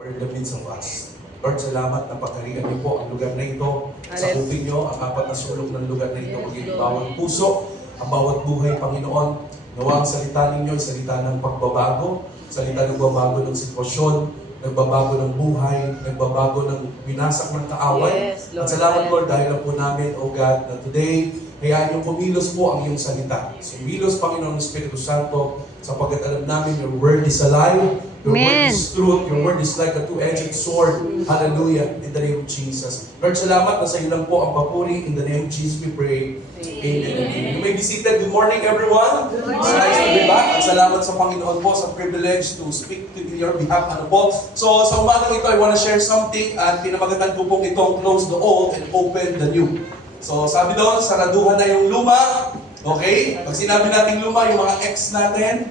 For the midst of us. Lord, salamat na pagkarian niyo po ang lugar na ito. Sa kuping niyo, ang apat na sulok ng lugar na ito, maging bawat puso, ang bawat buhay, Panginoon. Nawa ang salita ninyo, salita ng pagbabago, salita ng nagbabago ng sitwasyon, nagbabago ng buhay, nagbabago ng binasak ng kaaway. Yes, Lord. At salamat, Lord, dahil na po namin, O God, na today, hayaan niyo pumilos po ang iyong salita. Sumilos, Panginoon, ng Espiritu Santo, sapagkat alam namin, your word is alive, your word is truth, your word is like a two-edged sword. Hallelujah, in the name of Jesus. Lord, salamat na sa iyo lang po ang papuri. In the name of Jesus we pray. Amen. You may be seated. Good morning, everyone. It's nice to be back. At salamat sa Panginoon po sa privilege to speak to your behalf. Ano po? So, sa umagang ito, I want to share something at pinamagatan ko pong itong close the old and open the new. So, sabi doon, saraduhan na yung luma. Okay? Pag sinabi natin luma, yung mga ex natin.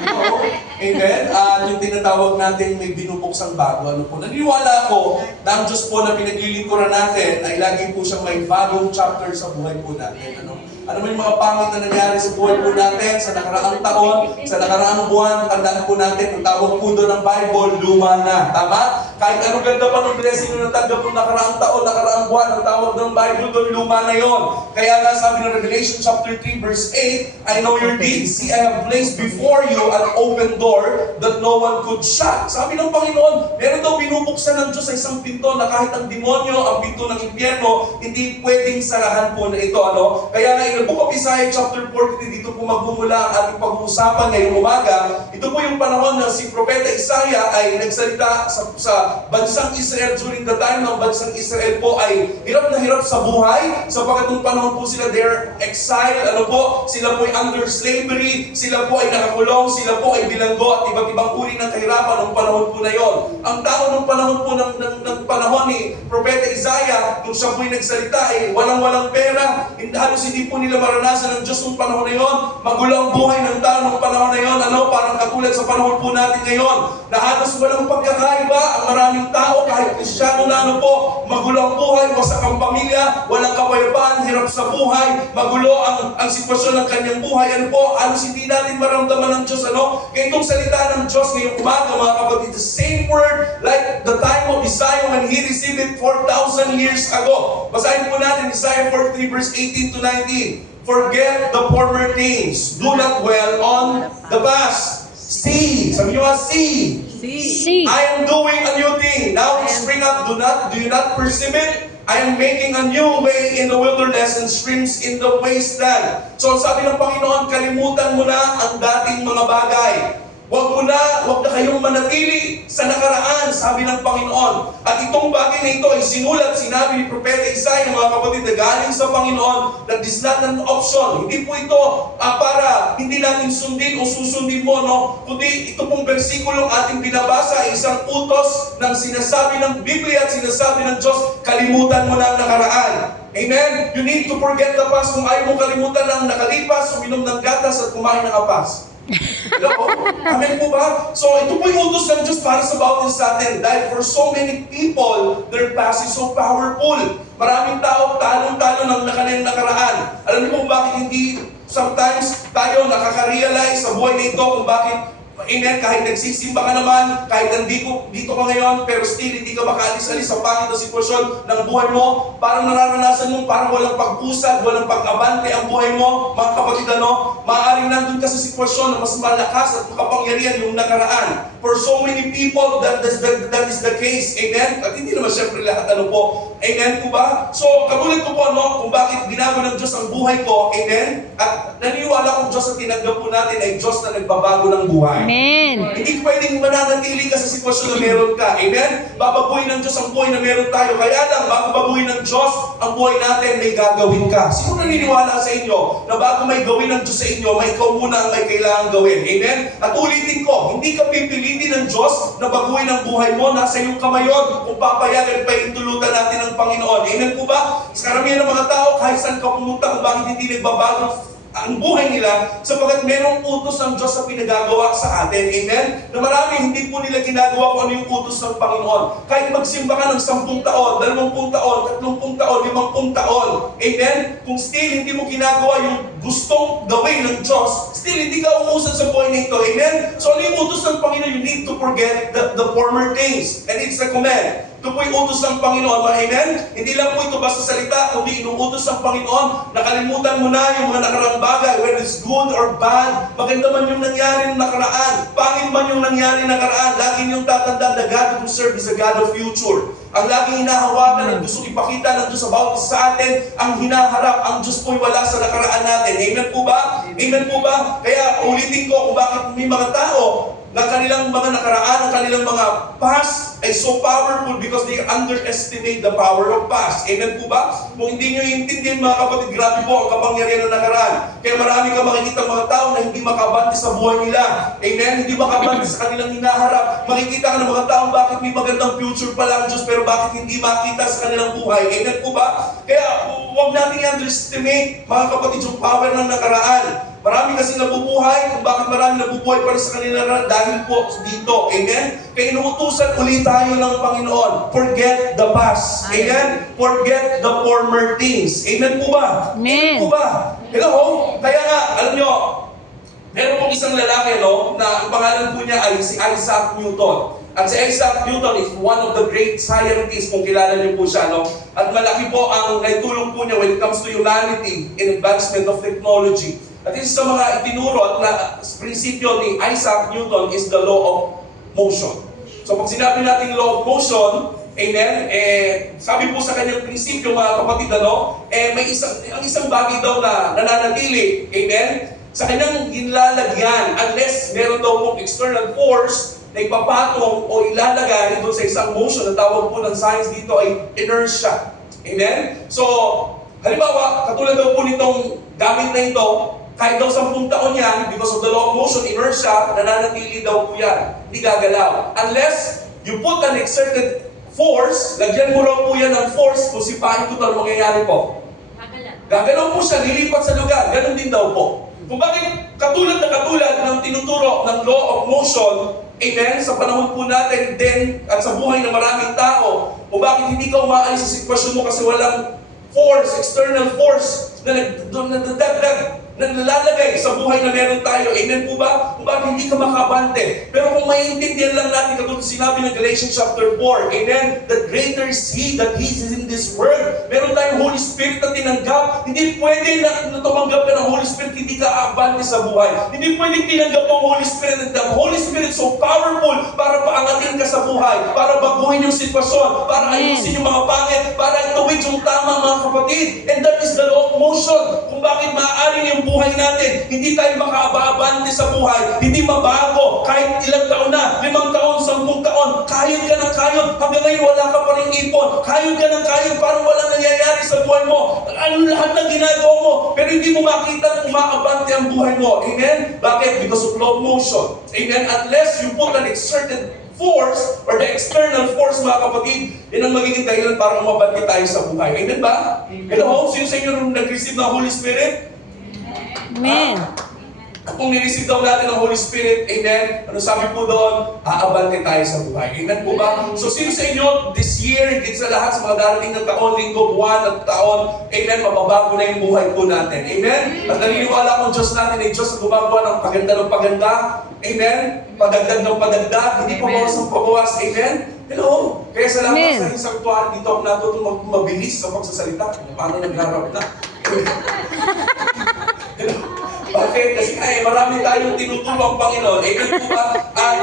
No? Amen? At yung tinatawag natin may binubuksang bago. Ano po? Naniniwala ako na ang Diyos po na pinaglilingkuran natin ay lagi po siyang may bagong chapter sa buhay po natin. Ano man yung mga pangit na nangyari sa buhay po natin, sa nakaraang taon, sa nakaraang buwan, tandaan po natin, ang tawag po doon ng Bible, luma na. Tama? Kahit anong ganda pa ng blessing na natanggap ng nakaraang taon, nakaraang buwan, ang tawag ng Bible doon, luma na yon. Kaya nga sabi ng Revelation chapter 3 verse 8, I know your deeds. See, I have placed before you an open door that no one could shut. Sabi ng Panginoon, meron daw binubuksan ng Diyos sa isang pinto na kahit ang demonyo, ang pinto ng impyerno, hindi pwedeng sarahan po na ito. Kaya nga, in the book of Isaiah chapter 43, dito po magmumula ang ating pag-uusapan ngayong umaga. Ito po yung panahon na si Propeta Isaiah ay nagsalita sa bansang Israel during the time ng bansang Israel po ay hirap na hirap sa buhay sapagkat nung panahon po sila they're exiled, sila po ay under slavery, sila po ay nakakulong, sila po ay bilanggo at iba't ibang uri ng kahirapan ng panahon po na yon. Ang tao ng panahon po ng panahon ni Propeta Isaiah, kung siya po ay nagsalita ay walang pera, halos hindi po nila maranasan ng Diyos ng panahon na yon. Magulo ang buhay ng tao ng panahon na yon, parang katulad sa panahon po natin ngayon, na halos walang pagkakaiba ang maraming tao, kahit Kristyano na magulo ang buhay, wasak ang pamilya, walang kapayapaan, hirap sa buhay, magulo ang sitwasyon ng kanyang buhay, halos hindi natin maramdaman ng Diyos, Kaya itong salita ng Diyos ngayong umaga, mga kapatid, the same word like the time of Isaiah when he received it 4,000 years ago. Basahin po natin Isaiah 43 verse 18 to 19. Forget the former things. Do not dwell on the past. See. Sabi niyo see. See. I am doing a new thing. Now it spring up. Do you not perceive it? I am making a new way in the wilderness and streams in the wasteland. So sabi ng Panginoon, kalimutan mo na ang dating mga bagay. Huwag na kayong manatili sa nakaraan, sabi ng Panginoon. At itong bagay na ito ay sinabi ni Propeta Isaiah, mga kapatid, na galing sa Panginoon, that is not an option. Hindi po ito para hindi natin sundin o susundin mo, kundi ito pong versikulong ating binabasa ay isang utos ng sinasabi ng Biblia at sinasabi ng Diyos, kalimutan mo na ang nakaraan. Amen? You need to forget the past. Kung ayaw mo kalimutan ang nakalipas, uminom ng gatas at kumain ng apas. Amen po ba? So ito po yung utos ng Diyos para sa bawat isa natin. Dahil for so many people, their past is so powerful. Maraming tao, talong-talo ng nakaraan. Alam niyo po bakit hindi sometimes tayo nakaka-realize sa buhay na ito kung bakit amen, kahit nagsisimba ka naman, kahit dito ka ngayon, pero still hindi ka makaalis-alis sa pangit na sitwasyon ng buhay mo, parang nararanasan mo, parang walang pag-usad, walang pag-abante ang buhay mo, mga kapatid, maaaring nandun ka sa sitwasyon na mas malakas at makapangyarihan yung nakaraan. For so many people, that is the case, amen? At hindi naman siyempre lahat, amen po ba? So, katulad ko po, kung bakit binago ng Diyos ang buhay ko, amen? At naniniwala kong Diyos na tinanggap po natin ay Diyos na nagbabago ng buhay. Amen. Hindi pwedeng mananatili ka sa sitwasyon na meron ka. Amen? Babaguhin ng Diyos ang buhay na meron tayo. Kaya lang, bago baguhin ng Diyos ang buhay natin, may gagawin ka. Sino naniniwala sa inyo na bago may gawin ng Diyos sa inyo, may ikaw muna ang may kailangan gawin? Amen? At ulitin ko, hindi ka pipilitin ng Diyos na baguhin ang buhay mo. Nasa iyong kamay yun kung papayagan pa itulutan natin ng Panginoon. Amen po ba? Sa karamihan ng mga tao, kahit saan ka pumunta, kung bakit hindi nagbabago ang buhay nila sapagkat merong utos ng Diyos na pinagagawa sa atin. Amen? Na marami hindi po nila ginagawa kung ano yung utos ng Panginoon. Kahit magsimba ka ng 10 taon, 20 taon, 30 taon, 50 taon. Amen? Kung still hindi mo ginagawa yung gustong gawin ng Diyos, still hindi ka uusad sa buhay na ito. Amen? So ano yung utos ng Panginoon? You need to forget the former things. And it's a command. Ito po yung utos ng Panginoon, amen? Hindi lang po ito basta salita, kundi inuutos ng Panginoon. Nakalimutan mo na yung mga nakaraang bagay, whether it's good or bad. Maganda man yung nangyari ng nakaraan, pangit man yung nangyari ng nakaraan. Lagi niyong tatandaan, the God that you serve is a God of future. Ang laging hinahawakan at gusto ipakita ng Diyos about sa atin, ang hinaharap, ang Diyos po'y wala sa nakaraan natin. Amen po ba? Amen po ba? Kaya ulitin ko kung bakit may mga tao na kanilang mga nakaraan, ang kanilang mga past ay so powerful because they underestimate the power of past. Amen po ba? Kung hindi nyo iintindihan mga kapatid, grabe po ang kapangyarihan ng nakaraan. Kaya marami ka makikita mga tao na hindi makabante sa buhay nila. Amen? Hindi makabante sa kanilang hinaharap. Makikita ka ng mga tao bakit may magandang future pala ang Diyos pero bakit hindi makita sa kanilang buhay. Amen po ba? Kaya huwag natin i-underestimate mga kapatid yung power ng nakaraan. Marami kasi nabubuhay, kung bakit marami nabubuhay pa rin sa kanila dahil po dito. Amen? Kaya inuutusan ulit tayo ng Panginoon. Forget the past. Amen? Forget the former things. Amen po ba? Amen. Amen po ba? Hello? Kaya nga, alam nyo, meron pong isang lalaki, no, na ang pangalan po niya ay si Isaac Newton. At si Isaac Newton is one of the great scientists, kung kilala niyo po siya, no? At malaki po ang naitulong po niya when it comes to humanity in advancement of technology. At isa sa mga itinuro na prinsipyo ni Isaac Newton is the law of motion. So pag sinabi natin law of motion, amen, sabi po sa kanyang prinsipyo mga kapatid, may isang bagay daw na nananatili, amen, sa kanyang ginlalagyan unless meron daw pong external force na ipapatong o ilalagay doon sa isang motion na tawag po ng science dito ay inertia. Amen? So, halimbawa, katulad daw po nitong gamit na ito, kahit daw 10 taon yan, because of the law of motion, inertia, nananatili daw po yan. Hindi gagalaw. Unless you put an exerted force, lagyan mo raw po yan ng force, kung sipain ko ito, mangyayari po. Gagalaw po siya, lilipat sa lugar. Ganon din daw po. Kung bakit katulad ng tinuturo ng law of motion, amen, sa panahon po natin din at sa buhay ng maraming tao, o bakit hindi ka umaalis sa sitwasyon mo kasi walang force, external force na nagdadagdag, na nalalagay sa buhay na meron tayo. Amen po ba? Kung bakit hindi ka makabante. Pero kung maiintindihan lang natin, katulad sinabi ng Galatians chapter 4, amen, that greater is He that He is in this world. Meron tayong Holy Spirit na tinanggap. Hindi pwede na tumanggap ka ng Holy Spirit, hindi ka abante sa buhay. Hindi pwede tinanggap ng Holy Spirit. The Holy Spirit so powerful para paangatin ka sa buhay, para baguhin yung sitwasyon, para ayusin yung mga pangit, para ituwid yung tama mga kapatid. And that is the law of motion. Kung bakit maaaring yung buhay natin, hindi tayo makaabante sa buhay, hindi mabago, kahit ilang taon na, 5 taon, 10 taon, kayod ka ng kayod, hanggang ngayon wala ka pa rin ipon, kayod ka ng kayod, parang wala nangyayari sa buhay mo, ano lahat ng ginagawa mo, pero hindi mo makita kung umaabante ang buhay mo. Amen? Bakit? Because of law of motion. Amen? Unless you put an exerted force or the external force, mga kapatid, yun ang magiging dahilan para umabante tayo sa buhay. Amen ba? Hello? Sino sa inyo nung nag-receive ng Holy Spirit? Amen. Kung nireceive daw natin ang Holy Spirit, amen, ano sabi po doon? Aabante tayo sa buhay. Amen po ba? So sino sa inyo, this year, higit sa lahat, sa mga darating ng taon, linggo, buwan at taon, amen, mababago na yung buhay po natin. Amen? At naniniwala kong Diyos natin ay Diyos na gumagawa ng paganda. Amen? Padagdag ng padagdag, hindi pabawas ng pabawas. Amen? Hello? Kaya salamat sa isang tuwan, dito ako natutong mabilis sa pagsasalita. Paano naglarap na? Bakit? Kasi marami tayong tinuturo ang Panginoon. Amen po ba?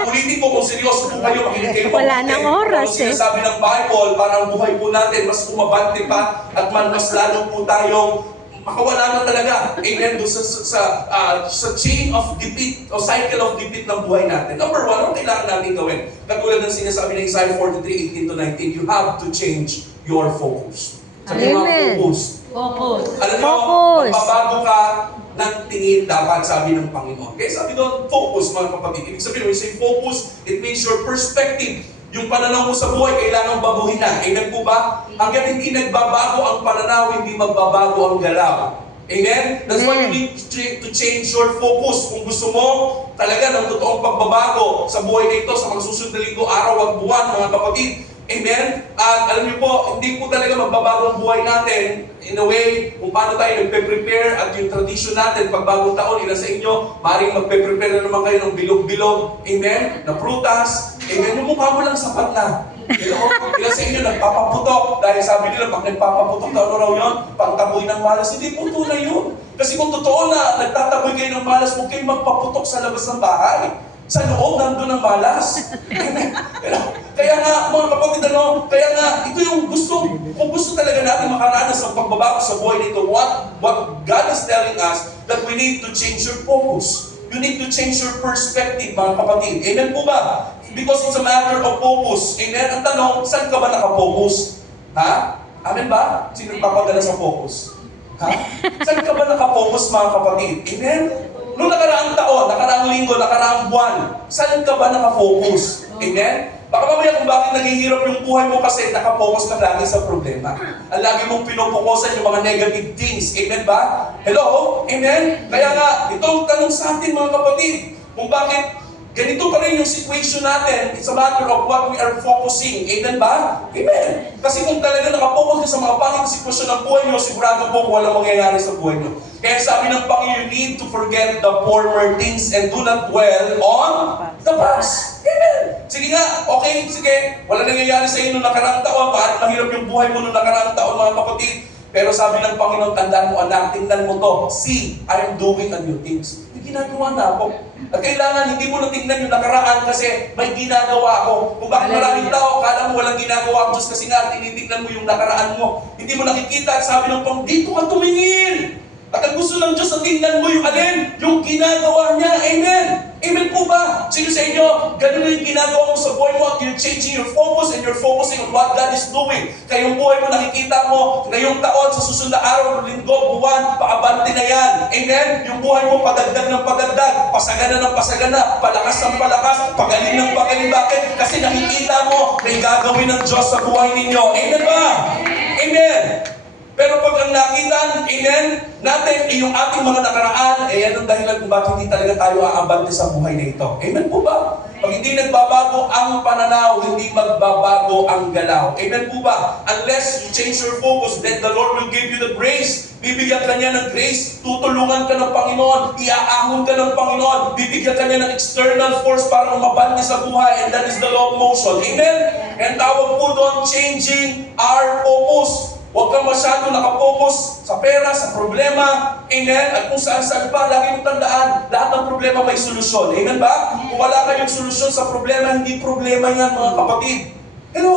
Ulitin ko kung seryoso po kayo, makinig kayo mabuti. Wala nang oras Kung sinasabi ng Bible, parang buhay po natin, mas umabante pa at mas lalo po tayong makawala na talaga. Amen? Doon sa chain of defeat o cycle of defeat ng buhay natin. Number 1, ano kailangan natin gawin? Katulad ng sinasabi ng Isaiah 43:18-19, you have to change your focus. Sabi mo, focus. Alam nyo, magbabago ka ng tingin dapat, sabi ng Panginoon. Kaya sabi doon, focus mga kapatid. Ibig sabihin, when you say focus, it means your perspective. Yung pananaw mo sa buhay, kailangan baguhin na. Amen po ba? Hanggang hindi nagbabago ang pananaw, hindi magbabago ang galaw. Amen? That's why you need to change your focus. Kung gusto mo talaga ng totoong pagbabago sa buhay na ito, sa mga susunod na linggo, araw at buwan, mga kapatid. Amen? At alam niyo po, hindi po talaga magbabago ang buhay natin in a way kung paano tayo nagpe-prepare at yung tradition natin pag bagong taon, ilan sa inyo, maaaring magpe-prepare na naman kayo ng bilog-bilog. Amen? Na prutas. Amen? Yung mukha mo lang sapat na. Ilan sa inyo nagpapaputok dahil sabi nila pag nagpapaputok na ano raw yun, pangtaboy ng malas. Hindi po tunay yun. Kasi kung totoo na nagtataboy kayo ng malas, huwag kayo magpaputok sa labas ng bahay. Sa loob, nandun ang malas. Kaya nga, mga kapatid, kaya nga, ito yung gusto, kung gusto talaga natin makaranas ng pagbabago sa buhay nito, what God is telling us, that we need to change your focus. You need to change your perspective, mga kapatid. Amen po ba? Because it's a matter of focus. Amen? Ang tanong, saan ka ba nakafocus? Ha? Amen ba? Sino papadala sa focus? Ha? Saan ka ba nakafocus, mga kapatid? Amen? Noong nakaraang taon, nakaraang linggo, nakaraang buwan, saan ka ba nakafocus? Amen? Baka mamaya kung bakit naghihirap yung buhay mo kasi nakafocus ka lagi sa problema. Ang lagi mong pinupokusan yung mga negative things. Amen ba? Hello? Amen? Kaya nga, itong tanong sa atin mga kapatid, kung bakit ganito pa rin yung situation natin, it's a matter of what we are focusing. Amen ba? Amen. Kasi kung talaga nakapokus ka sa mga pangit sitwasyon ng buhay nyo, sigurado po walang mangyayari sa buhay nyo. Kaya sabi ng Panginoon, you need to forget the former things and do not dwell on the past. Amen. Sige nga, okay, sige. Wala nangyayari sa inyo noong nakaraang taon. Paano mahirap yung buhay mo noong nakaraang taon, mga kapatid. Pero sabi ng Panginoon, tandaan mo anak, tingnan mo to. See, I am doing a new things. May ginagawa na ako. At kailangan, hindi mo na tingnan yung nakaraan kasi may ginagawa ako. Kung bakit maraming tao, kala mo walang ginagawa ang Diyos kasi nga, tinitignan mo yung nakaraan mo. Hindi mo nakikita at sabi ng Panginoon, dito ka tumingin. At ang gusto ng Diyos na tingnan mo yung alin, yung ginagawa niya. Amen. Amen po ba? Sino sa inyo, ganun na yung ginagawa mo sa buhay mo at you're changing your focus and you're focusing on what God is doing. Kaya yung buhay mo nakikita mo ngayong taon, sa susunod na araw, linggo, buwan, paabante na yan. Amen? Yung buhay mo padagdag ng padagdag, pasagana ng pasagana, palakas ng palakas, pagaling ng pagaling. Bakit? Kasi nakikita mo may gagawin ng Diyos sa buhay ninyo. Amen ba? Amen. Pero pag ang nakita, amen, natin, yung ating mga nakaraan, yan ang dahilan kung bakit hindi talaga tayo aabante sa buhay na ito. Amen po ba? Pag hindi nagbabago ang pananaw, hindi magbabago ang galaw. Amen po ba? Unless you change your focus, then the Lord will give you the grace. Bibigyan ka niya ng grace, tutulungan ka ng Panginoon, iaahon ka ng Panginoon, bibigyan ka niya ng external force para umabante sa buhay, and that is the law of motion. Amen? And tawag po doon, changing our focus. Huwag kang masyado nakapokus sa pera, sa problema. Amen? At kung saan-saan pa, lagi mong tandaan, lahat ng problema may solusyon. Amen ba? Kung wala kayong solusyon sa problema, hindi problema yan, mga kapatid. Hello?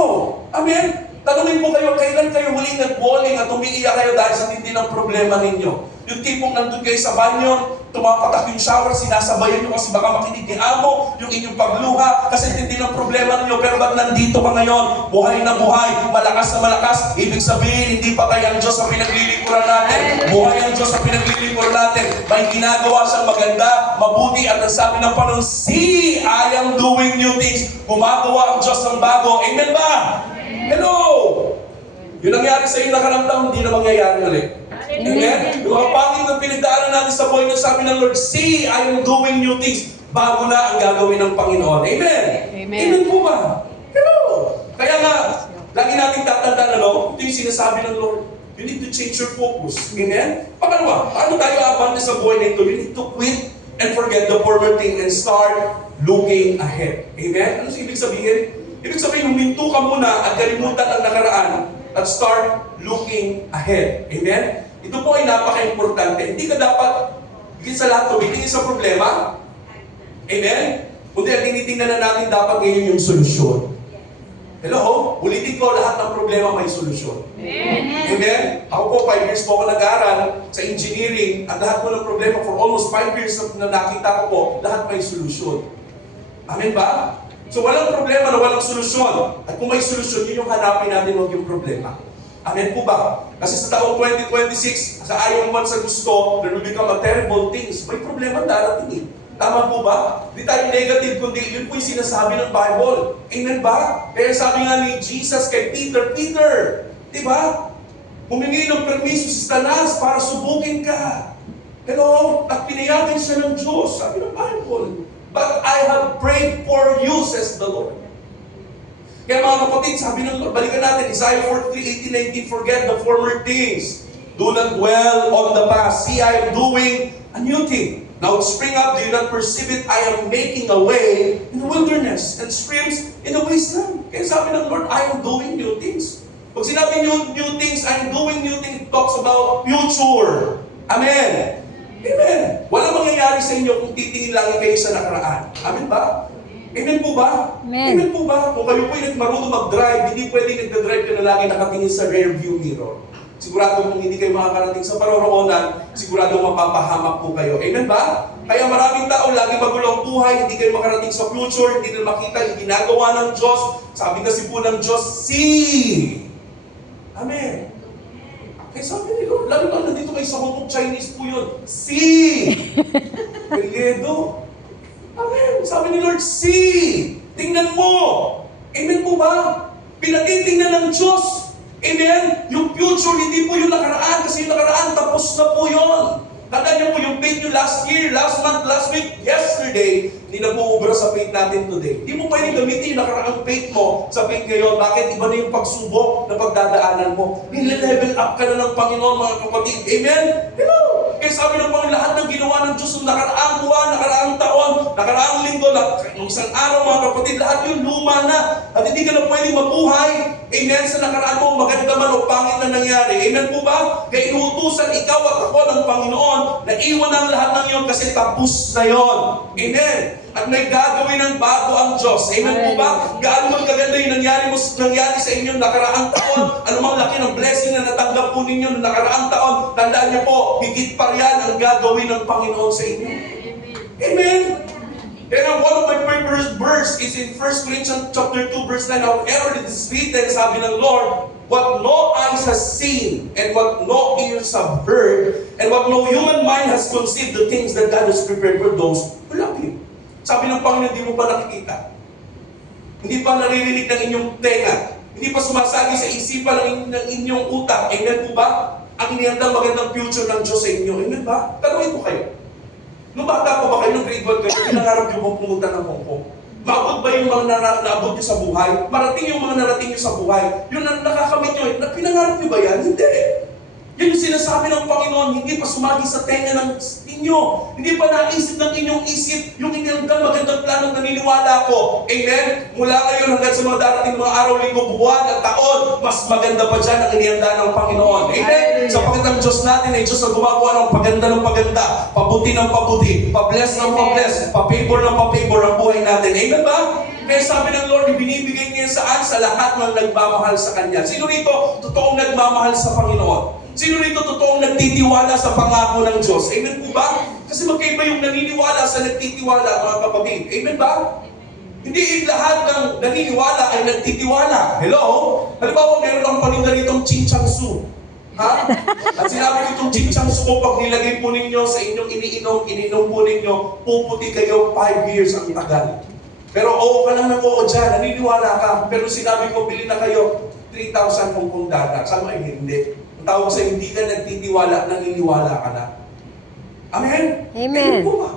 Amen? Tanungin mo kayo, kailan kayo huling nag-walling at umiiyak kayo dahil sa tindi ng problema ninyo? Yung tipong nandun kayo sa banyo, tumapatak yung shower, sinasabayan nyo kasi baka makinig ni amo, yung inyong pagluha, kasi tindi ng problema ninyo, pero ba't nandito ka ngayon? Buhay na buhay, malakas na malakas, ibig sabihin, hindi patay ang Diyos sa pinaglilingkuran natin. Buhay ang Diyos sa pinaglilingkuran natin. May ginagawa siyang maganda, mabuti, at ang sabi ng Panginoon, see, I am doing new things. Gumagawa ang Diyos ng bago. Amen ba? Hello! Yung nangyari sa inyo nakaraang taon, hindi na mangyayari ulit. Amen? Yung mga pangit na pinagdaanan natin sa buhay niyo, sabi ng Lord, see, I am doing new things. Bago na ang gagawin ng Panginoon. Amen? Amen. Amen po ba? Hello! Kaya nga, lagi natin tatandaan, ito yung sinasabi ng Lord. You need to change your focus. Amen? Pangalawa, paano tayo abante sa buhay na ito? You need to quit and forget the former thing and start looking ahead. Amen? Ano ibig sabihin? Ibig sabihin, huminto ka muna at kalimutan ang nakaraan at start looking ahead. Amen? Ito po ay napaka-importante. Hindi ka dapat, higit sa lahat, tumitingin sa problema. Amen? Kundi ang tinitingnan na natin dapat ngayon yung solusyon. Hello? Ulitin ko, lahat ng problema may solusyon. Amen? Amen? Ako po, 5 years po ako nag-aaral sa engineering at lahat po ng problema for almost 5 years na nakita ko po, lahat may solusyon. Amen ba? So walang problema na walang solusyon. At kung may solusyon, yun yung hanapin natin, huwag yung problema. Amen po ba? Kasi sa taong 2026, sa ayaw naman sa gusto, there will become a terrible things. May problema darating eh. Tama po ba? Hindi tayo negative, kundi yun po yung sinasabi ng Bible. Amen ba? Kaya sabi nga ni Jesus kay Peter, Peter, di ba? Humingi ng permiso si Satanas para subukin ka. Hello? At pinayagan siya ng Diyos. Sabi ng Bible, but I have prayed for you, says the Lord. Kaya mga kapatid, sabi ng Lord, balikan natin, Isaiah 43:18-19, forget the former things. Do not dwell on the past. See, I am doing a new thing. Now spring up, do you not perceive it? I am making a way in the wilderness and streams in the wasteland. Kaya sabi ng Lord, I am doing new things. Pag sinabi new things, I am doing new things, it talks about future. Amen. Amen. Walang mangyayari sa inyo kung titingin lang kayo sa nakaraan. Amen ba? Amen po ba? Amen. Amen po ba? Kung kayo po'y marunong mag-drive, hindi pwede nagda-drive ka na lagi nakatingin sa rear view mirror. Sigurado kung hindi kayo makakarating sa paroroonan, sigurado mapapahamak po kayo. Amen ba? Kaya maraming tao, lagi magulo ang buhay, hindi kayo makarating sa future, hindi na makita yung ginagawa ng Diyos. Sabi kasi po ng Diyos, see! Amen. Kaya sabi ni Lord, lalo na nandito kayo sa Hong Kong, Chinese po yun. See! Pelyedo. Amen. Sabi ni Lord, see! Tingnan mo! Amen po ba? Pinatitingnan ng Diyos. Amen? Yung future, hindi po yung nakaraan. Kasi yung nakaraan, tapos na po yun. Tandaan niyo po yung faith nyo last year, last month, last week, yesterday, hindi na po ubra sa faith natin today. Hindi mo pwede gamitin yung nakaraang faith mo sa faith ngayon. Bakit? Iba na yung pagsubok na pagdadaanan mo. Nile-level up ka na ng Panginoon, mga kapatid. Amen? Hello! Kaya sabi ng Panginoon, lahat ng ginawa ng Diyos ng nakaraang buwan, nakaraang taon, nakaraang linggo, ng isang araw, mga kapatid, lahat yun luma na. At hindi ka na pwede mabuhay. Amen? Sa nakaraan mo, maganda man o pangit na nangyari. Amen po ba? Kaya inuutusan ikaw at ako ng Panginoon na iwan ang lahat ng iyon kasi tapos na yon. Amen? At may gagawin ng bago ang Diyos. Amen po ba? Gaano man kaganda yung nangyari sa inyo nakaraang taon, anumang laki ng blessing na natanggap po ninyo ng nakaraang taon, tandaan niyo po, higit pa riyan ang gagawin ng Panginoon sa inyo. Amen? And one of my favorite verse is in 1 Corinthians chapter 2, verse 9. However, it is written, sabi ng Lord, what no eyes has seen, and what no ears have heard, and what no human mind has conceived, the things that God has prepared for those who love Him. Sabi ng Panginoon, hindi mo pa nakikita. Hindi pa naririnig ng inyong tenga. Hindi pa sumasagi sa isipan ng inyong utak. Amen po ba? Ang inihandang magandang future ng Diyos sa inyo. Amen ba? Tanungin ko kayo. Nung bata pa ba kayo, nung grade 1 kayo, pinangarap nyo bang pumunta ng Hong Kong? Maabot ba yung mga naabot nyo sa buhay? Marating yung mga narating nyo sa buhay? Yung nakakamit nyo, pinangarap nyo ba yan? Hindi. Yan yung sinasabi ng Panginoon, hindi pa sumagi sa tenga ng inyo. Hindi pa naisip ng inyong isip yung inilagdang magandang plano na naniniwala ko. Amen? Mula ngayon hanggang sa mga darating mga araw, linggo, buwan at taon, mas maganda pa dyan ang inihanda ng Panginoon. Amen? Sapagkat ang Diyos natin ay Diyos na gumagawa ng paganda, pabuti ng pabuti, pa-bless ng pa-bless, pa-favor ng pa-favor ang buhay natin. Amen ba? Kaya sabi ng Lord, ibinibigay niya saan? Sa lahat ng nagmamahal sa Kanya. Sino rito totoong nagmamahal sa Panginoon? Sino rito totoong nagtitiwala sa pangako ng Diyos? Amen po ba? Kasi magkaiba yung naniniwala sa nagtitiwala, mga kapatid. Amen ba? Hindi lahat ng naniniwala ay nagtitiwala. Hello? Halimbawa, meron ang paninda nitong Chingchangsu. Ha? At sinabi ko itong Chingchangsu ko, pag nilagay po ninyo sa inyong iniinom po ninyo, puputi kayo 5 years ang tagal. Pero oo ka lang ng oo dyan, naniniwala ka. Pero sinabi ko, bili na kayo 3,000 Hong Kong data. Sama ay hindi. Ang tawag sa hindi ka nagtitiwala, naniniwala ka na. Amen? Amen. Po ba?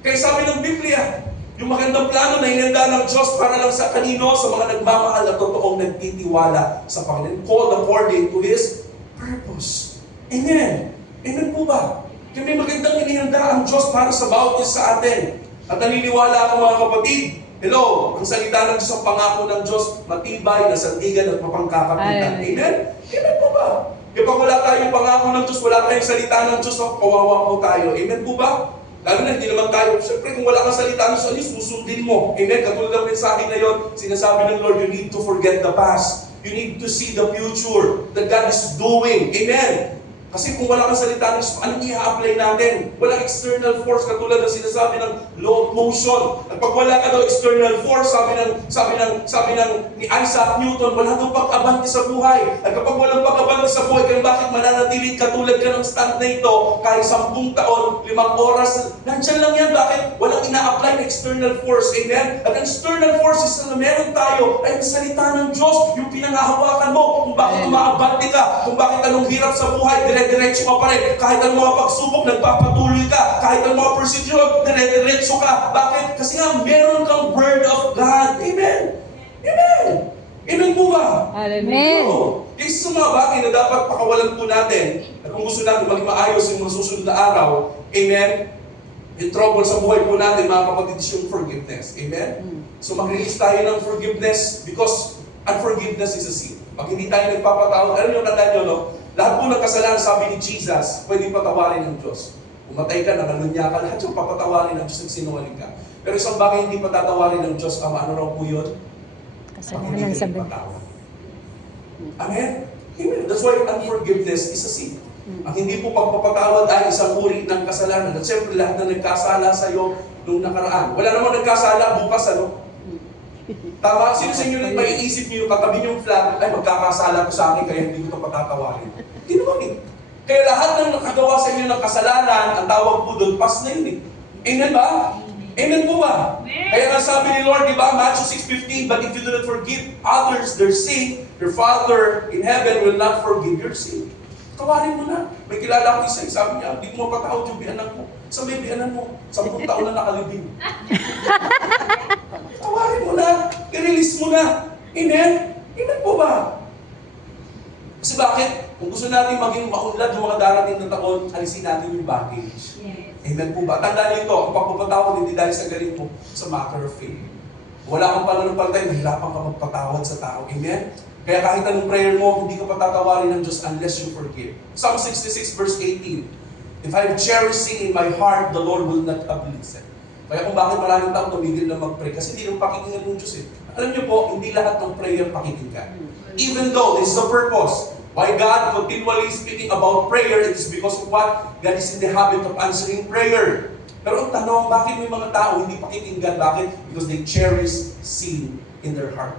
Kaya sabi ng Biblia, yung magandang plano na inanda ng Diyos para lang sa kanino, sa mga nagmamahal na totoong nagtitiwala sa Panginoon. Called according to His purpose. Amen. Amen po ba? Kaya may magandang inihanda ang Diyos para sa bawat isa sa atin. At naniniwala ako mga kapatid, hello, ang salita ng Diyos, ang pangako ng Diyos, matibay, nasandigan at mapangkakapitan. Amen? Amen po ba? Kapag wala tayong pangako ng Diyos, wala tayong salita ng Diyos, kawawa po tayo. Amen po ba? Lalo na hindi naman tayo, siyempre kung wala kang salita ng Diyos, susundin mo. Amen? Katulad ng mensahe na yun, sinasabi ng Lord, you need to forget the past. You need to see the future that God is doing. Amen? Kasi kung wala kang salita ng Diyos, anong i-apply natin? Walang external force katulad ng sinasabi ng law of motion. At pag wala ka daw external force, sabi ng ni Isaac Newton, wala daw pag-abante sa buhay. At kapag walang pag-abante sa buhay, kaya bakit mananatiling katulad ka ng stand na ito, kahit 10 taon, 5 oras, nandyan lang yan. Bakit? Walang ina-apply na external force. Amen? At ang external forces na meron tayo ay ang salita ng Diyos, yung pinangahawakan mo, kung bakit umaabante ka, kung bakit anong hirap sa buhay, dire-diretso ka pa rin. Kahit ang mga pagsubok, nagpapatuloy ka. Kahit ang mga persecution, dire-diretso ka. Bakit? Kasi nga, meron kang word of God. Amen? Amen! Amen po ba? Amen. Oo. Kaya sa mga bagay na dapat pakawalan po natin, at kung gusto natin maging maayos yung mga susunod na araw, amen? Yung trouble sa buhay po natin, mga kapatid, is yung forgiveness. Amen? So mag-release tayo ng forgiveness because unforgiveness is a sin. Pag hindi tayo nagpapatawad, alam nyo, tandaan nyo, no? Lahat po ng kasalanan, sabi ni Jesus, pwede patawarin ng Diyos. Umatay ka, nakalunya ka, lahat yung papatawarin ng Diyos, nagsinungaling ka. Pero isang bagay hindi patatawarin ng Diyos, ano raw po yun? Pag hindi Kasalanan ka sa nagpatawad. Amen? Amen. That's why unforgiveness is a sin. Ang hindi po pagpapatawad ay isang uri ng kasalanan. At siyempre, lahat na nagkasala sa iyo nung nakaraan. Wala namang nagkasala bukas, ano? Tama? Sino sa inyo may iisip niyo, katabi niyong flag, ay magkakasala ko sa akin, kaya hindi ko ito patatawarin. Hindi naman eh. Kaya lahat ng nakagawa sa inyo ng kasalanan, ang tawag po doon, pas na yun eh. Amen ba? Amen po ba? Kaya nga sabi ni Lord, di ba, Matthew 6:15, but if you do not forgive others their sin, your Father in heaven will not forgive your sin. Tawarin mo na. May kilala ko isa, sabi niya, hindi mo mapatawad yung bianan mo. Sa may bianan mo, 10 taon na nakalibing. Tawarin mo na. I-release mo na. Amen? Amen po ba? Kasi bakit? Kung gusto natin maging maunlad yung mga darating na taon, alisin natin yung baggage. Amen po ba? Tandaan niyo ito, ang pagpapatawad hindi dahil sa galing mo, sa matter of faith. Wala kang pananampalataya, mahirapan ka magpatawad sa tao. Amen? Kaya kahit anong prayer mo, hindi ka patatawarin ng Diyos unless you forgive. Psalm 66 verse 18, if I have cherished sin in my heart, the Lord will not have listened. Kaya kung bakit maraming tao tumigil na mag-pray, kasi hindi nang pakikinggan ng Diyos eh. Alam niyo po, hindi lahat ng prayer pakikinggan. Even though this is the purpose why God continually speaking about prayer, it is because of what? God is in the habit of answering prayer. Pero ang tanong, bakit may mga tao hindi pakikinggan? Bakit? Because they cherish sin in their heart.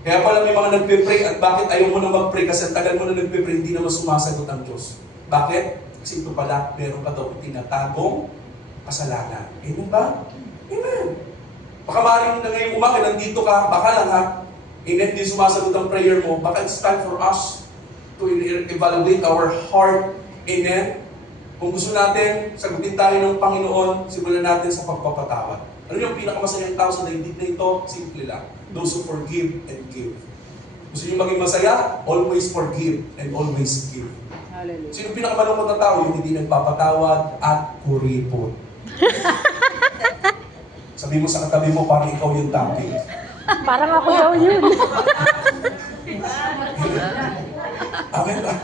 Kaya pala may mga nagpe-pray at bakit ayaw mo na mag-pray kasi ang tagal mo na nagpe-pray, hindi naman sumasagot ang Diyos. Bakit? Kasi ito pala, meron ka daw tinatagong kasalanan. Amen ba? Amen. Baka maaaring na ngayong umaga, nandito ka, baka lang ha, amen, hindi sumasagot ang prayer mo, baka it's time for us to evaluate our heart. Amen? Kung gusto natin, sagutin tayo ng Panginoon, simulan natin sa pagpapatawad. Ano yung pinakamasayang tao sa daigdig na ito? Simple lang. Those who forgive and give. Gusto niyo maging masaya? Always forgive and always give. Hallelujah. Sino pinakamalungkot na tao? Yung hindi nagpapatawad at kuripot. Sabi mo sa katabi mo, parang ikaw yung topic. Parang ako daw yun. Amen ba?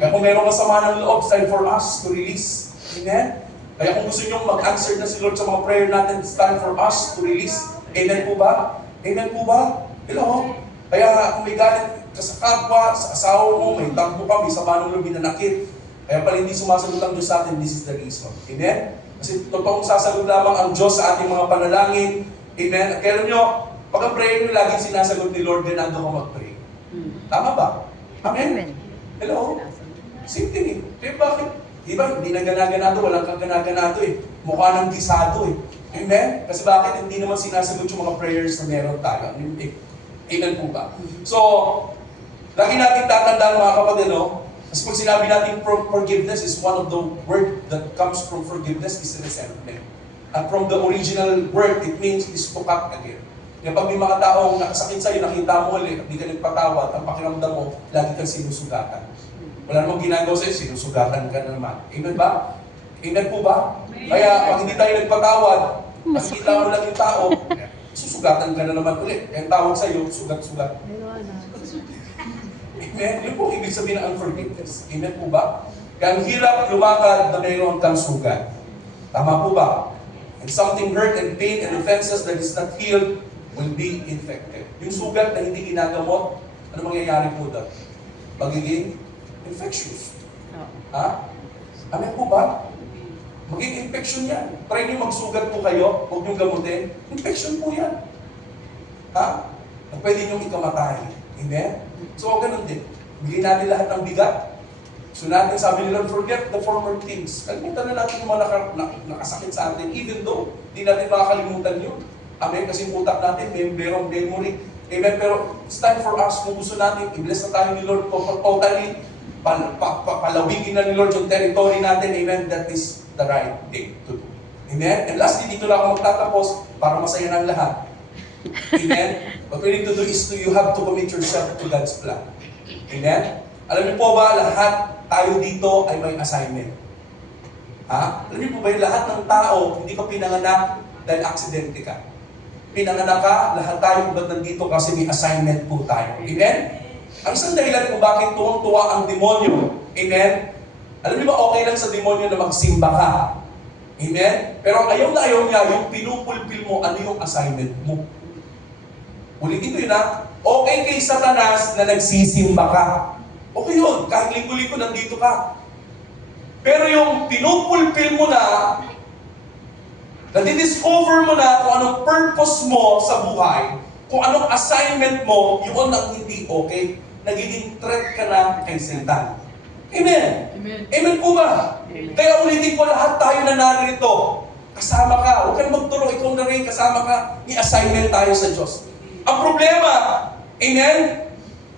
Kaya kung mayroong masama ng loob, it's time for us to release. Amen? Kaya kung gusto nyo mag-answer na si Lord sa mga prayer natin, it's time for us to release. Amen po ba? Amen po ba? Hello? Kaya kung may galit ka sa kapwa, sa asawa mo, may tampo ka, may sama ng loob, binanakit. Kaya pala hindi sumasagot ang Diyos sa atin, this is the reason. Amen? Kasi totoong sasagot lamang ang Diyos sa ating mga panalangin. Amen? At kaya nyo, pag ang prayer nyo laging sinasagot ni Lord, ganado ka mag-pray. Tama ba? Amen? Hello? Same thing eh. Kaya bakit? Diba, hindi na ganaganado, walang kang ganaganado eh. Mukha ng gisado eh. Amen? Kasi bakit hindi naman sinasagot yung mga prayers na meron tayo? Amen po ba? So, lagi natin tatandaan mga kapatid, no? Kasi pag sinabi natin forgiveness is one of the word that comes from forgiveness is resentment. At from the original word, it means is to cut again. Kaya pag may mga taong nakasakit sa'yo, nakita mo ulit, at di ka nagpatawad, ang pakiramdam mo, lagi kang sinusugatan. Wala namang ginagawa sa'yo, sinusugatan ka na naman. Amen ba? Amen po ba? Kaya pag hindi tayo nagpatawad, nakikita mo lang yung tao, susugatan ka na naman ulit. Kaya ang tawag sa'yo, sugat-sugat. Amen? Yun po ibig sabihin ng unforgiveness. Amen po ba? Kaya ang hirap lumakad na mayroon kang sugat. Tama po ba? And something hurt and pain and offenses that is not healed will be infected. Yung sugat na hindi ginagamot, ano mangyayari po doon? Magiging infectious. Oo. Ha? Amen po ba? Maging infection yan. Try niyo magsugat po kayo, huwag niyong gamutin. Infection po yan. Ha? At pwede niyong ikamatay. Amen? So, ganun din. Bigyan natin lahat ng bigat. So natin, sabi ni Lord, forget the former things. Kalimutan na natin yung mga nakasakit sa atin, even though hindi natin makakalimutan yun. Amen? Kasi yung utak natin, merong memory. Amen? Pero it's time for us, kung gusto natin, i-bless na tayo ni Lord totally, palawigin na ni Lord yung territory natin. Amen? That is the right thing to do. Amen? And lastly, dito na ako magtatapos para masaya ng lahat. Amen? What we need to do is you have to commit yourself to God's plan. Amen? Alam niyo po ba, lahat tayo dito ay may assignment. Ha? Alam niyo po ba, lahat ng tao, hindi ka pinanganak dahil aksidente ka. Pinanganak ka, lahat tayo ba't nandito kasi may assignment po tayo. Amen? Ang isang dahilan kung bakit tuwang-tuwa ang demonyo. Amen? Alam niyo ba, okay lang sa demonyo na magsimba ka. Amen? Pero ayaw na ayaw niya, yung pinupulpil mo, ano yung assignment mo. Ulitin ko yun ha. Okay kay Satanas na nagsisimba ka. Okay yun, kahit linggo-linggo nandito ka. Pero yung pinupulpil mo na, nadidiscover mo na kung anong purpose mo sa buhay, kung anong assignment mo, yun ang hindi okay, nagiging threat ka na kay Satan. Amen? Amen. Amen po ba? Amen. Kaya ulitin ko, lahat tayo na narito. Kasama ka. Huwag kang magturo, ikaw na rin, kasama ka. Ni-assignment tayo sa Diyos. Ang problema, amen?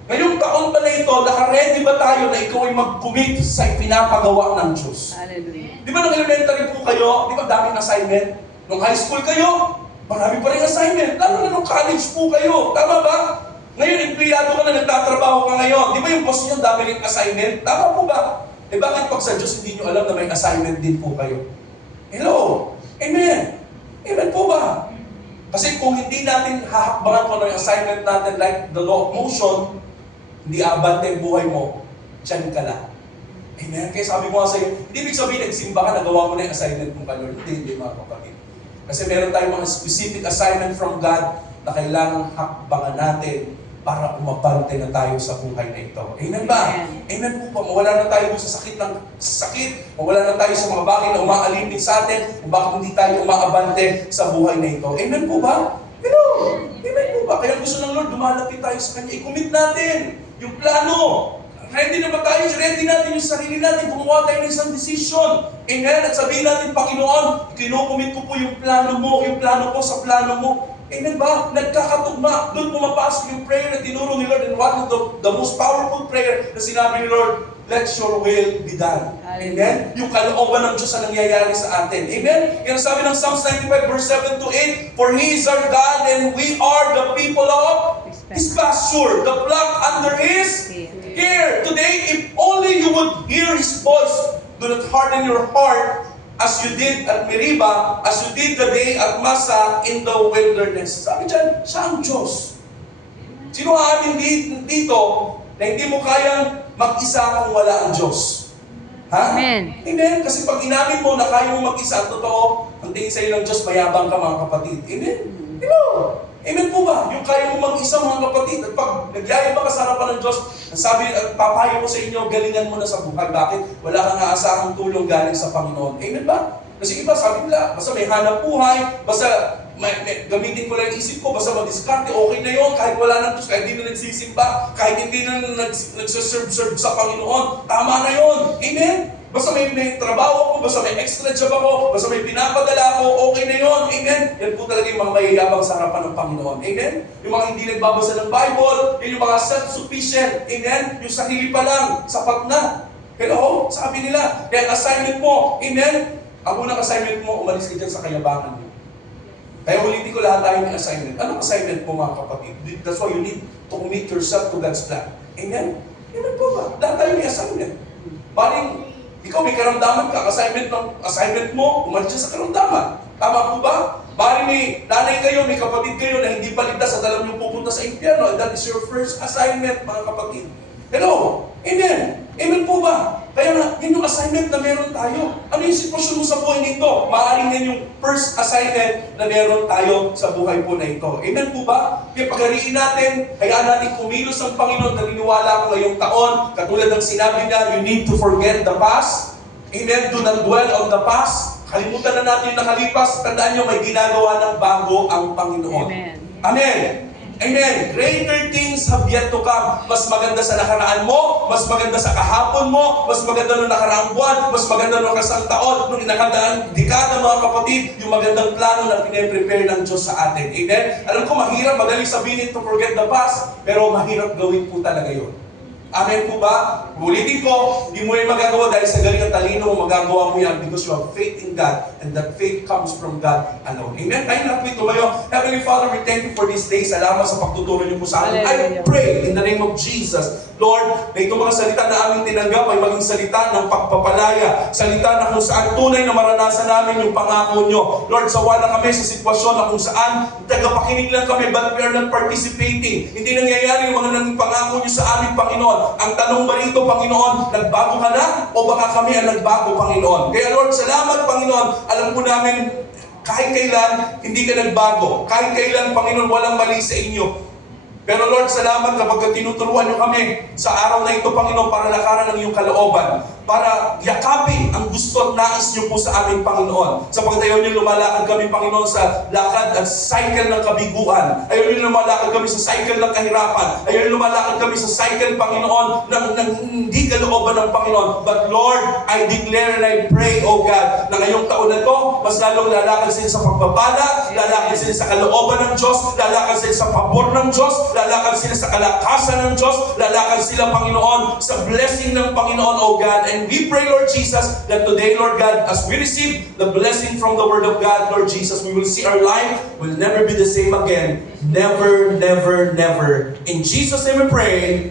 Ngayong taon pa na ito, naka-ready ba tayo na ikaw ay mag-commit sa pinapagawa ng Diyos? Hallelujah. Di ba nung elementary po kayo, di ba daming assignment? Nung high school kayo, marami pa rin assignment. Lalo na nung college po kayo. Tama ba? Ngayon, empleyado ka na, nagtatrabaho ka ngayon. Di ba yung boss niyo, dami rin assignment? Tama po ba? Eh bakit pag sa Diyos hindi niyo alam na may assignment din po kayo? Hello? Amen? Amen po ba? Kasi kung hindi natin hahakbangan kung ano yung assignment natin like the law of motion, hindi abante ang buhay mo, dyan ka lang. Amen? Kaya sabi ko nga sa'yo, hindi ibig sabihin nagsimba ka, nagawa mo na yung assignment mo kayo. Hindi mga kapatid. Kasi meron tayong mga specific assignment from God na kailangang hakbangan natin para umabante na tayo sa buhay na ito. Amen ba? Amen po pa. Mawala na tayo sa sakit, mawala na tayo sa mga bagay na umaalipin sa atin, kung bakit hindi tayo umaabante sa buhay na ito. Amen po ba? Hello! Amen po ba? Kaya gusto ng Lord, dumalapit tayo sa Kanya. I-commit natin yung plano. Ready na ba tayo? Ready natin yung sarili natin. Gumawa tayo ng isang decision. Amen? At sabihin natin, Panginoon, kinukumit ko po yung plano mo, yung plano ko sa plano mo. Amen ba? Nagkakatugma. Doon pumapasok yung prayer na tinuro ni Lord. And what is the most powerful prayer na sinabi ni Lord? Let your will be done. Amen? Yung kalooban ng Diyos ang nangyayari sa atin. Amen? Yan sabi ng Psalms 95 verse 7 to 8, for He is our God and we are the people of His pasture, the flock under His care. Today, if only you would hear His voice, do not harden your heart as you did at Meribah, as you did the day at Massa in the wilderness. Sabi dyan, siya ang Diyos. Sino aamin dito na hindi mo kayang mag-isa kung wala ang Diyos? Ha? Amen. Amen. Kasi pag inamin mo na kaya mo mag-isa, totoo, ang tingin sa'yo ng Diyos, mayabang ka mga kapatid. Amen? Hello? Amen po ba? Yung kaya mo mag-isa mga kapatid, at pag nagyayabang ka sa harapan ng Diyos, sabi at papayo ko sa inyo, galingan mo na sa buhay. Bakit? Wala kang aasahang tulong galing sa Panginoon. Amen ba? Kasi iba, sabi nila, basta may hanap buhay, basta gamitin ko lang isip ko, basta mag-discarte, okay na yun, kahit wala nang Diyos, kahit hindi na nagsisimba, kahit hindi na nagsaserve sa Panginoon, tama na yun. Amen? Basta may trabaho ako, basta may extra job ako, basta may pinapadala ako, okay na yun. Amen? Yan po talaga yung mga mayayabang sa harapan ng Panginoon. Amen? Yung mga hindi nagbabasa ng Bible, yung mga self-sufficient. Amen? Yung sarili pa lang, sapat na. Hello? Sabi nila, kaya assignment mo, amen? Ang unang assignment mo, umalis ka dyan sa kayabangan mo. Kaya ulitin ko lahat tayo ng assignment. Anong assignment mo mga kapatid? That's why you need to commit yourself to God's plan. Amen? Amen po ba? Lahat tayo may assignment. Baling, ikaw may karamdaman ka, assignment mo, umalis siya sa karamdaman. Tama po ba? Bari may nanay kayo, may kapatid kayo na hindi paligtas at alam niyo pupunta sa impyerno. And that is your first assignment, mga kapatid. Hello? Amen? Amen po ba? Kaya nga, yun yung assignment na meron tayo. Ano yung sitwasyon mo sa buhay nito? Maaaring yan yung first assignment na meron tayo sa buhay po na ito. Amen po ba? Kaya paghariin natin, hayaan natin kumilos ang Panginoon. Naniniwala ko ngayong taon, katulad ng sinabi niya, you need to forget the past. Amen? Do not dwell on the past. Kalimutan na natin yung nakalipas. Tandaan nyo, may ginagawa ng bago ang Panginoon. Amen. Amen. Amen. Greater things have yet to come. Mas maganda sa nakaraan mo, mas maganda sa kahapon mo, mas maganda nung nakaraang buwan, mas maganda nung kasang taon, nung nakadaang dekada mga kapatid, yung magandang plano na pinaprepare ng Diyos sa atin. Amen? Alam ko mahirap, madali sabihin to forget the past, pero mahirap gawin po talaga yun. Amen po ba? Ulitin ko, hindi mo yan magagawa dahil sa galing at talino mo, magagawa mo yan because you have faith in God and that faith comes from God alone. Amen? Tayo na po tumayo. Heavenly Father, we thank you for this day. Salamat sa pagtuturo niyo po sa amin. I pray in the name of Jesus, Lord, na itong mga salita na aming tinanggap ay maging salita ng pagpapalaya. Salita na kung saan tunay na maranasan namin yung pangako niyo. Lord, sawa na kami sa sitwasyon na kung saan tagapakinig lang kami but we are not participating. Hindi nangyayari yung mga naging pangako niyo sa aming Panginoon. Ang tanong ba rito, Panginoon, nagbago ka na? O baka kami ang nagbago, Panginoon? Kaya Lord, salamat, Panginoon. Alam po namin, kahit kailan, hindi ka nagbago. Kahit kailan, Panginoon, walang mali sa inyo. Pero Lord, salamat kapag tinuturuan niyo kami sa araw na ito, Panginoon, para lakaran ang iyong kalooban. Para yakapin ang gusto at nais niyo po sa aming Panginoon. Sapagkat ayaw niyo lumalakad kami, Panginoon, sa lakad at cycle ng kabiguan. Ayaw niyo lumalakad kami sa cycle ng kahirapan. Ayaw niyo lumalakad kami sa cycle, Panginoon, ng hindi kalooban ng Panginoon. But Lord, I declare and I pray, O God, na ngayong taon na ito, mas lalong lalakad sila sa pagpapala, lalakad sila sa kalooban ng Diyos, lalakad sila sa pabor ng Diyos, lalakad sila sa kalakasan ng Diyos, lalakad sila, Panginoon, sa blessing ng Panginoon, O God. And we pray, Lord Jesus, that today, Lord God, as we receive the blessing from the Word of God, Lord Jesus, we will see our life will never be the same again. Never, never, never. In Jesus' name we pray.